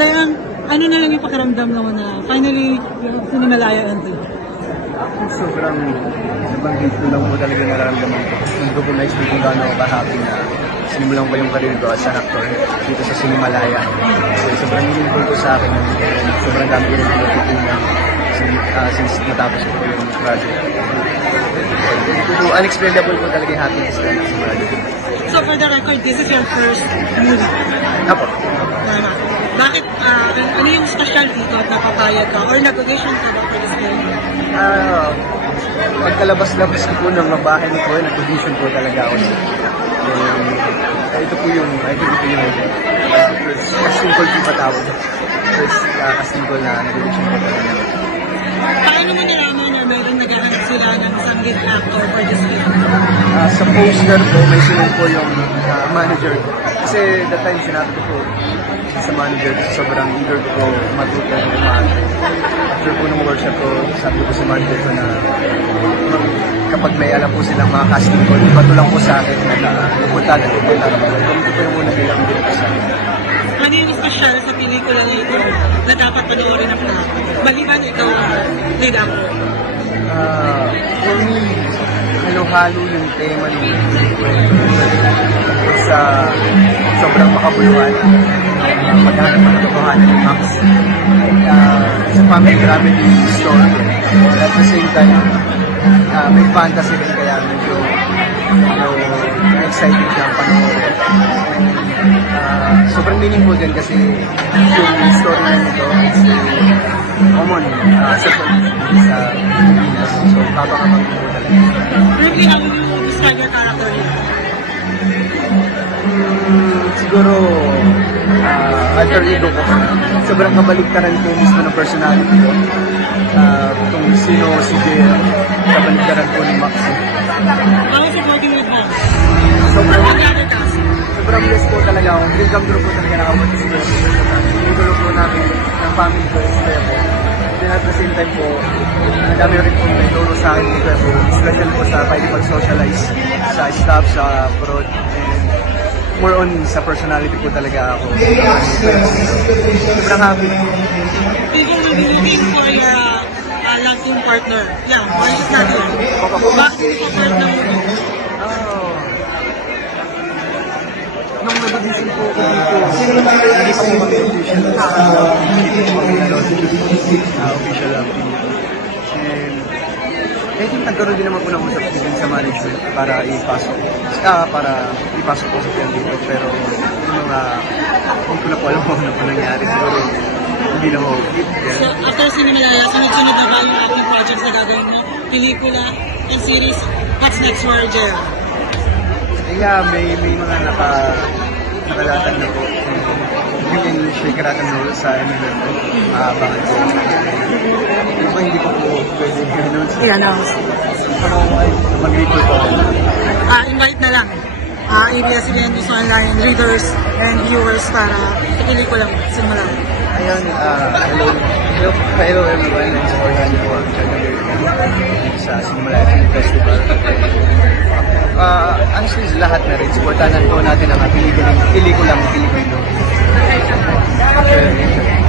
Kaya, ano na lang yung pakiramdam naman na finally, yung Sinimalaya entry. Sobrang, sobrang grateful lang po talaga nararamdaman ko. Hindi ko po na-explain kung gaano ako ka-happy na sinimulan ko yung career ko as an actor dito sa Sinimalaya. So, sobrang meaningful po sa akin. Sobrang dami ko rin po natutunan since, uh, since natapos ko po yung project. Po, unexplainable po talaga yung happiness ko sa project. So for the record, this is your first movie. Apo. Tama. Bakit, ah, ano special dito at napapayag ka? Or nag-audition ka ba for this film? Ah, pagkalabas-labas ko ng bahay ni Kuya, nag-audition po talaga ako. Um, ito po yung, I think ito yung uh, first casting call po patawag. First uh, call na nag-audition po talaga. Paano mo nalaman na meron naghahanap sila ng isang lead actor for this film? Ah, sa poster po, may sinun po yung ah, manager ko. Kasi that time sinabi ko po sa manager ko, sobrang eager ko po matuto ng umaga. After po ng workshop ko, sabi ko sa manager ko na kapag may alam po silang mga casting call, ibato lang po sa akin na pupunta na po na po yung muna bilang din po sa akin. Ano yung special sa pelikula na ito na dapat panoorin ng lahat? Maliban ikaw ang lead actor. Ah, for me, halo-halo yung tema ng pelikula. Sa sobrang makabuluhan, uh, maghanap ng katotohanan ni Max. Uh, sa family comedy story. At the same time, uh, may fantasy rin kaya medyo, medyo exciting siya ang panoorin. Uh, sobrang meaningful din kasi yung story na ito is common uh, sa Pilipinas. So, kabakamang po talaga. Will you describe your character siguro, uh, alter ego ko. Sobrang kabaliktaran ko mismo ng personality ko. Uh, kung sino si Jay, kabaliktaran ko ni Max. Is supporting with Max? Sobrang, sobrang blessed po talaga ako. Dream come true po talaga nakapunta si Jay. Igulo po namin ng family ko is Kuya po. Then at the same time po, ang dami rin po naituro sa akin ni. Special po sa pwede mag-socialize sa staff, sa and more on sa personality po talaga ako. Sobrang happy. People will be looking for your uh, team partner. Yeah, why is not here? Bakit mo pa part ng movie? Oh. Nung nag-audition po ako dito, hindi pa po hindi sa official acting. I think nagkaroon din naman po ng usap din sa management para ipasok. Ah, para ipasok po sa film dito. Pero yung mga, hindi ko na po alam kung ano po nangyari. Siguro hindi na ho. So, after Sinimalaya, sunod-sunod na ba yung acting projects na gagawin mo? Pelikula and series? What's next for Jero? Kaya may, may mga naka, nakalatag na po. Yung English Shakeratan role sa MMM po. Maabangan ko. Hindi ko i-announce? Mag-report po. Ah, invite na lang. Ah, ABS-CBN News Online readers and viewers para sa pelikula mo. Simula. Ayun, ah, hello. Hello, hello everyone. It's Orhan po. Sa Simula Film Festival. Ah, honestly, lahat na rin. Supportanan po natin ang pelikula, pelikulang Pilipino. Okay.